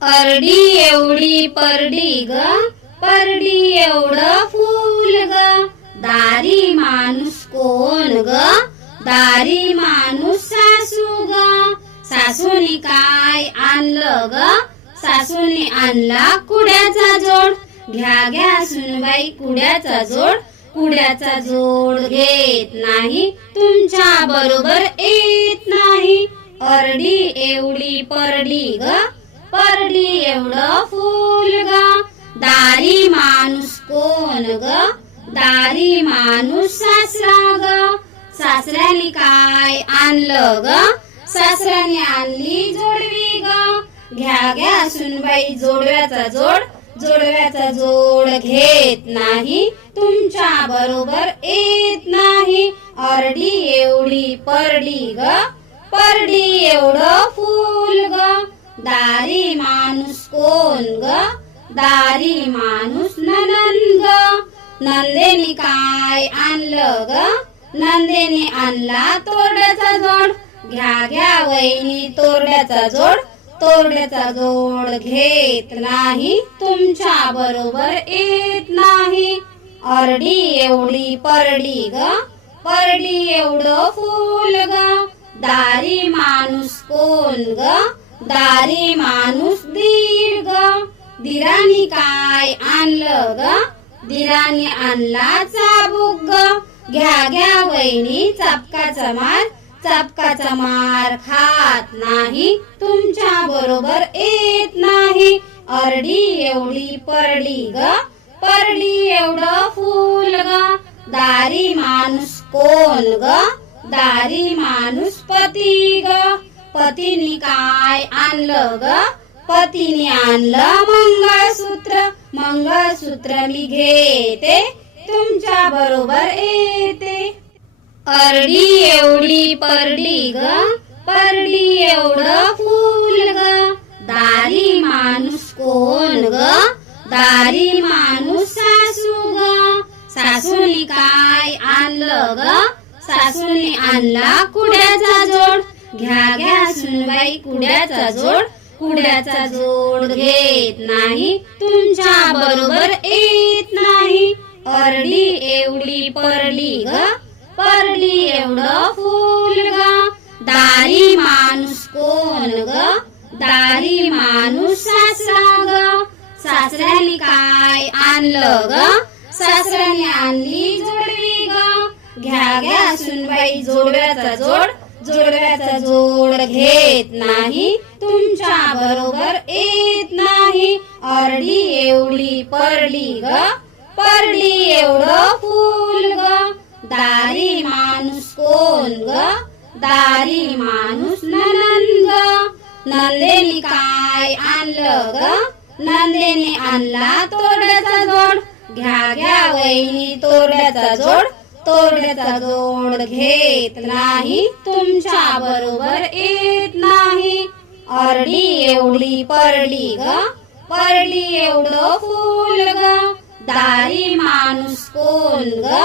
अरडी एवढी परडी ग, परडी एवढं फूल ग, दारी माणूस कोण ग, दारी माणूस सासू ग. सासूनी काय आणलं ग, सासूनी आणला कुड्याचा जोड. घ्या घ्या सुनबाई कुड्याचा जोड, कुड्याचा जोड घेत नाही, तुमच्या बरोबर येत नाही. अरडी एवढी परडी ग, परडी एवढं फूल ग, दारी माणूस कोण ग, दारी माणूस सासरा ग. सासऱ्याने काय आणलं ग, सासऱ्याने आणली जोडवी ग. घ्या घ्या सुनबाई जोडव्याचा जोड, जोडव्याचा जोड घेत नाही, तुमच्या बरोबर येत नाही. अरडी एवढी परडी ग, परडी एवढं फूल ग, दारी माणूस कोण ग, दारी माणूस ननंद ग. नंदेनी काय आणलं ग, नंदेने आणला तोरड्याचा जोड. घ्या घ्या वहिनी तोरड्याचा जोड, तोरड्याचा जोड घेत नाही, तुमच्या बरोबर येत नाही. अरडी एवढी परडी ग, परडी एवढं फूल ग, दारी माणूस कोण ग, दारी माणूस दीर ग. दिरानी काय आणलं ग, दिरानी आणला चाबूक ग. घ्या घ्या वहिनी चापकाचा मार, चापकाचा मार खात नाही, तुमच्या बरोबर येत नाही. अरडी एवढी परडी ग, परडी एवढं फूल ग, दारी माणूस कोण ग, दारी माणूस पती ग. पतीने काय आणलं ग, पतीने आणलं मंगळसूत्र. मंगळसूत्र मी घेते, तुमच्या बरोबर येते. अरडी एवढी परडी ग, परडी एवढं फूल ग, दारी माणूस कोण ग, दारी माणूस सासू ग. सासूनी काय आणलं ग, सासूनी आणला कुड्याचा जोड. घ्या घ्या सुनबाई कुड्याचा जोड, कुड्याचा जोड घेत नाही, तुमच्या बरोबर येत नाही. अरडी एवढी परडी ग, परडी एवढं फूल ग, दारी माणूस कोण ग, दारी माणूस सासरा ग. सासऱ्याने काय आणलं ग, सासऱ्याने आणली जोडवी ग. घ्या घ्या सुनबाई जोडव्याचा जोड, जोडव्याचा जोड घेत नाही, तुमच्या बरोबर येत नाही. अरडी एवढी परडी ग, परडी एवढं फूल ग, दारी माणूस कोण ग, दारी माणूस ननंद ग. नंदेने काय आणलं ग, नंदेने आणला तोरड्याचा जोड. घ्या घ्या वहिनी तोरड्याचा जोड, तोरड्याचा जोड घेत नाही, तुमच्या बरोबर येत नाही. अरडी एवढी परडी ग, परडी एवढं फूल ग, दारी माणूस कोण ग,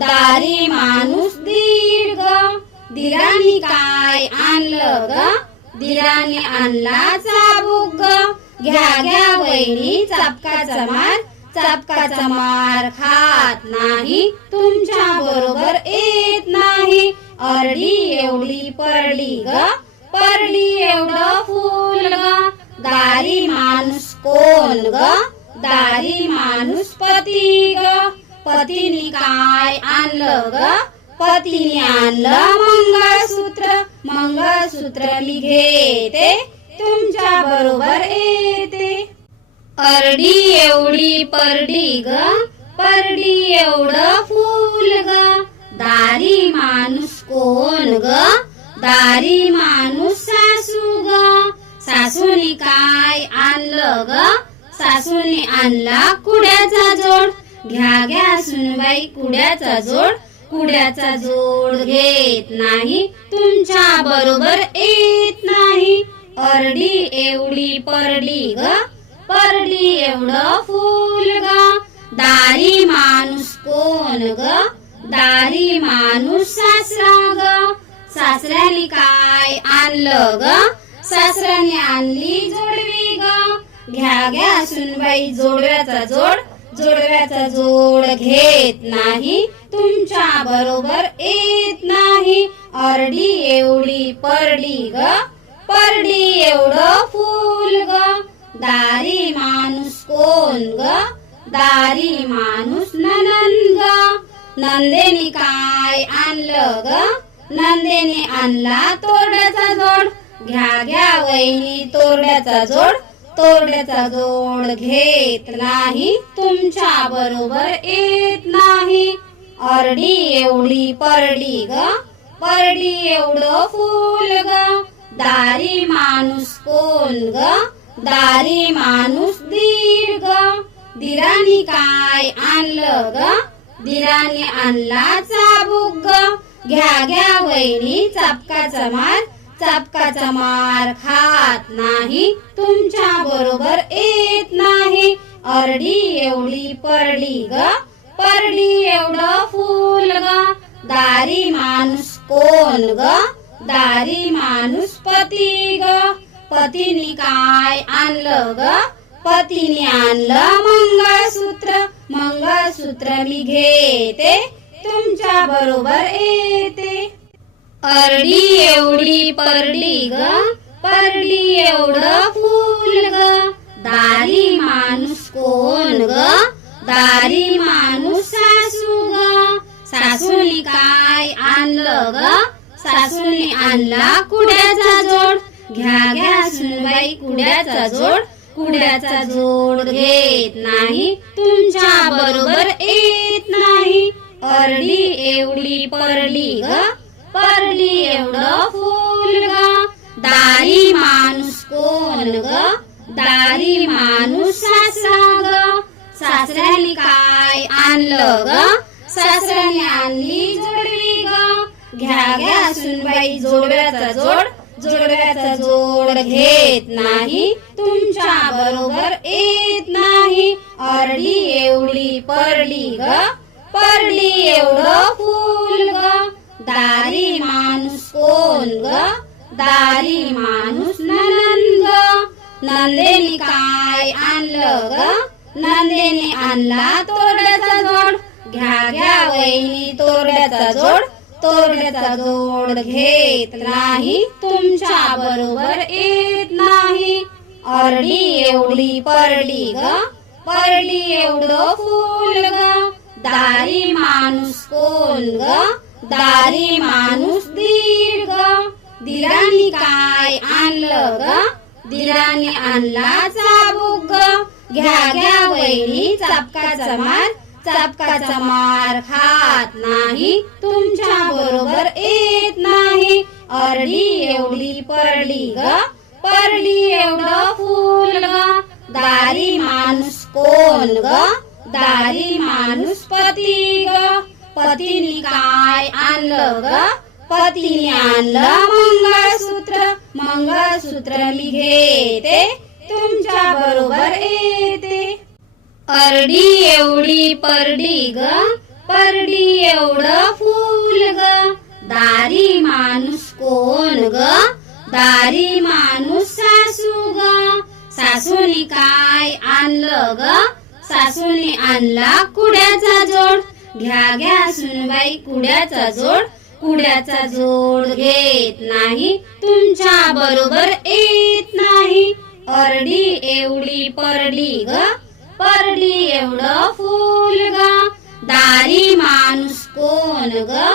दारी माणूस दीर ग. दिरानी काय आणलं ग, दिरानी आणला चाबूक ग. घ्या घ्या वहिनी चापकाचा मार, चापकाचा मार खात नाही, तुमच्या बरोबर येत नाही. अरडी एवढी परडी ग, परडी एवढं फूल ग, दारी माणूस कोण ग, दारी माणूस पती ग. पतीने काय आणलं ग, पतीने आणलं मंगळसूत्र. मंगळसूत्र मी घेते, तुमच्या बरोबर येते. अरडी एवढी परडी ग, परडी एवढं फूल ग, दारी माणूस कोण ग, दारी माणूस सासू ग. सासूनी काय आणलं ग, सासूनी आणला कुड्याचा जोड. घ्या घ्या सुनबाई कुड्याचा जोड, कुड्याचा जोड घेत नाही, तुमच्या बरोबर येत नाही. अरडी एवढी परडी ग, परडी एवढं फूल ग, दारी माणूस कोण ग, दारी माणूस सासरा ग. सासऱ्याने काय आणलं ग, सासऱ्याने आणली जोडवी ग. घ्या घ्या सुनबाई जोडव्याचा जोड, जोडव्याचा जोड घेत नाही, तुमच्या बरोबर येत नाही. अरडी एवढी परडी ग, परडी एवढं फूल ग, दारी माणूस कोण ग, दारी माणूस ननंद ग. नंदेनी काय आणलं ग, नंदेने आणला तोरड्याचा जोड, घ्या घ्या वहिनी तोरड्याचा जोड, तोरड्याचा जोड घेत नाही, तुमच्या बरोबर येत नाही. अरडी एवढी परडी ग, परडी एवढं फूल ग, दारी माणूस कोण ग, दारी माणूस दीड ग. दिरानी काय आणलं ग, दिराने आणला चाबूक ग, घ्या घ्या वहिनी चापकाचा मार, चापकाचा मार खात नाही, तुमच्या बरोबर येत नाही. अरडी एवढी परडी ग, परडी एवढं फूल ग, दारी माणूस कोण ग, दारी माणूस पती ग. पतीने काय आणलं ग, पतीने आणलं मंगळसूत्र, मंगळसूत्र मी घेते, तुमच्या बरोबर येते. अरडी एवढी परडी ग, परडी एवढं फूल ग, दारी माणूस कोण ग, दारी माणूस सासू ग. सासूनी काय आणलं ग, सासूनी आणला कुड्याचा जोड, घ्या घ्या सुनबाई कुड्याचा जोड, कुड्याचा जोड घेत नाही, तुमच्या बरोबर येत नाही. अरडी एवढी परडी ग, परडी एवढं फूल ग, दारी माणूस कोण ग, दारी माणूस सासरा ग. सासऱ्याने काय आणलं ग, सासऱ्याने आणली जोडवी ग, घ्या घ्या सुनबाई जोडव्याचा जोड, जोडव्याचा जोड घेत नाही, तुमच्या बरोबर येत नाही. अरडी एवढी परडी ग, परडी एवढं फूल ग, दारी माणूस कोण ग, दारी माणूस ननंद ग. नंदेने काय आणलं ग, नंदेने आणला तोरड्याचा जोड, घ्या घ्या वहिनी तोरड्याचा जोड, तोरड्याचा जोड घेत नाही, तुमच्या बरोबर येत नाही. अरडी एवढी परडी ग, परडी एवढं फूल ग, दारी माणूस कोण ग, दारी माणूस दीड ग. दिरानी काय आणलं ग, दिराने आणला चाबूक ग, घ्या घ्या वहिनी चापकाचा मार, चापकाचा मार खात नाही, तुमच्या बरोबर येत नाही. अरडी एवढी परडी ग, परडी एवढं फूल ग, दारी माणूस कोण ग, दारी माणूस पती ग. पतीने काय आणलं ग, पतीने आणलं मंगळसूत्र, मंगळसूत्र मी घेते, तुमच्या बरोबर येते. अरडी एवढी परडी ग, परडी एवढं फूल ग, दारी माणूस कोण ग, दारी माणूस सासू ग. सासूने काय आणलं ग, सासूने आणला कुड्याचा जोड, घ्या घ्या सुनबाई कुड्याचा जोड, कुड्याचा जोड घेत नाही, तुमच्या बरोबर येत नाही. अरडी एवढी परडी ग, परडी एवढं फूल ग, दारी माणूस कोण ग,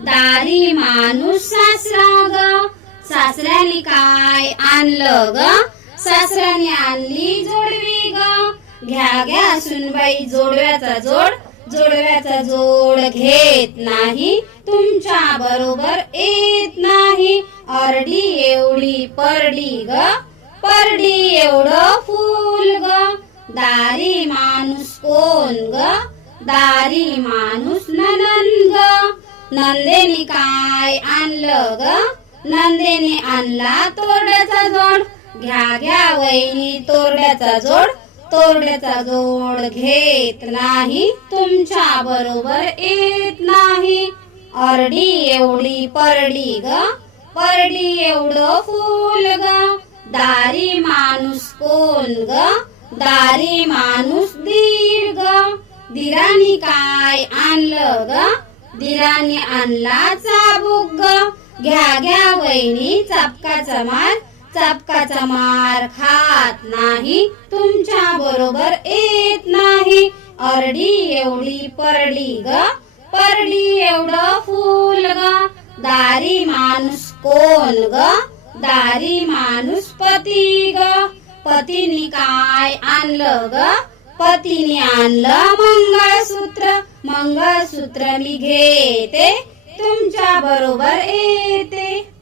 दारी माणूस सासरा ग. सासऱ्याने काय आणलं ग, सासऱ्याने आणली जोडवी ग, घ्या घ्या सुनबाई जोडव्याचा जोड, जोडव्याचा जोड घेत नाही, तुमच्या बरोबर येत नाही. अरडी एवढी परडी ग, परडी एवढं फूल ग, दारी माणूस कोण ग, दारी माणूस ननंद ग. नंदेने काय आणलं ग, नंदेने आणला तोरड्याचा जोड, घ्या घ्या वहिनी तोरड्याचा जोड, तोरड्याचा जोड घेत नाही, तुमच्या बरोबर येत नाही. अरडी एवढी परडी ग, परडी एवढं फूल ग, दारी माणूस कोण ग, दारी माणूस दीड ग दिरानी काय आणलं ग दिरानी आणला चाबूक ग घ्या घ्या वहिनी चापकाचा मार खात नाही तुमच्या बरोबर येत नाही अरडी एवढी परडी एवढं फूल ग दारी माणूस कोण ग दारी माणूस पती ग पतीने काय आणलं ग पतीने आणलं मंगळसूत्र मी घेते तुमच्या बरोबर येते